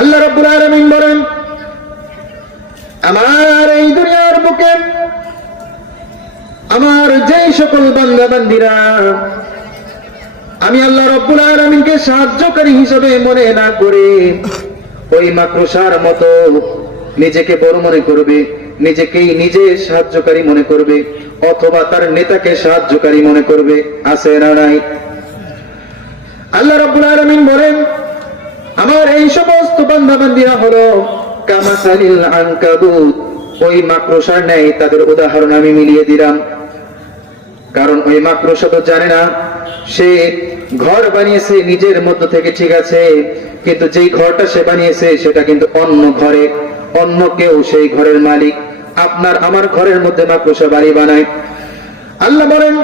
আল্লাহ রাব্বুল আলামিন বলেন, আমার এই দুনিয়ার বুকে আমার যেই সকল বান্দা বান্দীরা আমি আল্লাহ রাব্বুল আলামিনকে সাহায্যকারী হিসেবে মনে না করে ওই মাকড়সার মতো নিজেকে বড় মনে করবে, নিজেকেই নিজে সাহায্যকারী মনে করবে, অথবা তার নেতাকে সাহায্যকারী মনে করবে, আছে না নাই? আল্লাহ রাব্বুল আলামিন বলেন, আমার এই সমস্ত বান্দা বান্দীরা হলো কামাসালিল আনকাবুত, ওই মাকড়সার ন্যায় তাদের উদাহরণ আমি মিলিয়ে দিলাম। কারণ ওই মাকড়সা তো জানে না, সে ঘর বানিয়েছে নিজের মধ্য থেকে, ঠিক আছে, কিন্তু যেই ঘরটা সে বানিয়েছে সেটা কিন্তু অন্য ঘরে, অন্য কেউ সেই ঘরের মালিক। আপনার আমার ঘরের মধ্যে মাকড়সা বাড়ি বানায়। আল্লাহ বলেন,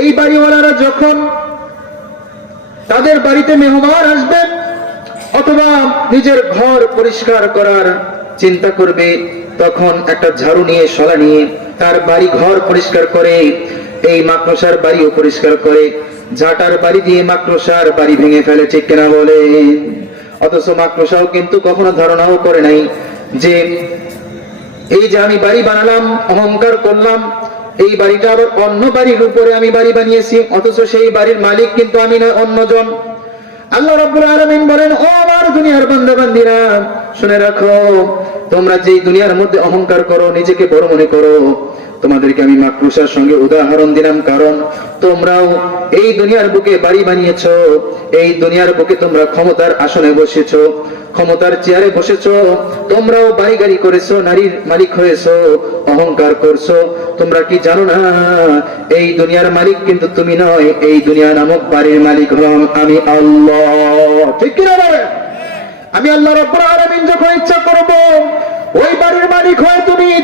এই বাড়িওয়ালারা যখন তাদের বাড়িতে মেহমান আসবে অথবা নিজের ঘর পরিষ্কার করার চিন্তা করবে, তখন একটা ঝাড়ু নিয়ে শলা নিয়ে তার বাড়ি ঘর পরিষ্কার করে, এই মাকড়সার বাড়িও পরিষ্কার করে, ঝাঁটার বাড়ি দিয়ে মাকড়সার বাড়ি ভেঙে ফেলে, ঠিক কিনা বলে? অথচ মাকড়সাও কিন্তু কখনো ধারণাও করে নাই যে এই যে আমি বাড়ি বানালাম, অহংকার করলাম, এই বাড়িটা আবার অন্য বাড়ির উপরে আমি বাড়ি বানিয়েছি, অথচ সেই বাড়ির মালিক কিন্তু আমি নয়, অন্যজন। আল্লাহ রাব্বুল আলামিন বলেন, ও আমার দুনিয়ার বান্দা বান্দীরা, শুনে রাখো, তোমরা যেই দুনিয়ার মধ্যে অহংকার করো, নিজেকে বড় মনে করো, তোমাদেরকে আমি মাকড়সার সঙ্গে উদাহরণ দিলাম। কারণ তোমরাও এই দুনিয়ার বুকে বাড়ি বানিয়েছো, এই দুনিয়ার বুকে তোমরা ক্ষমতার আসনে বসেছো, ক্ষমতার চেয়ারে বসেছো, তোমরাও বাড়ি গাড়ি করেছো, নারীর মালিক হয়েছো, অহংকার করছো। তোমরা কি জানো না, এই দুনিয়ার মালিক কিন্তু তুমি নয়, এই দুনিয়া নামক বাড়ির মালিক হলাম আমি আল্লাহ, ঠিক কিনা বলেন? আমি আল্লাহ রাব্বুল আলামিন যখন ইচ্ছা করব ওই বাড়ির মালিক হয়ে তুমি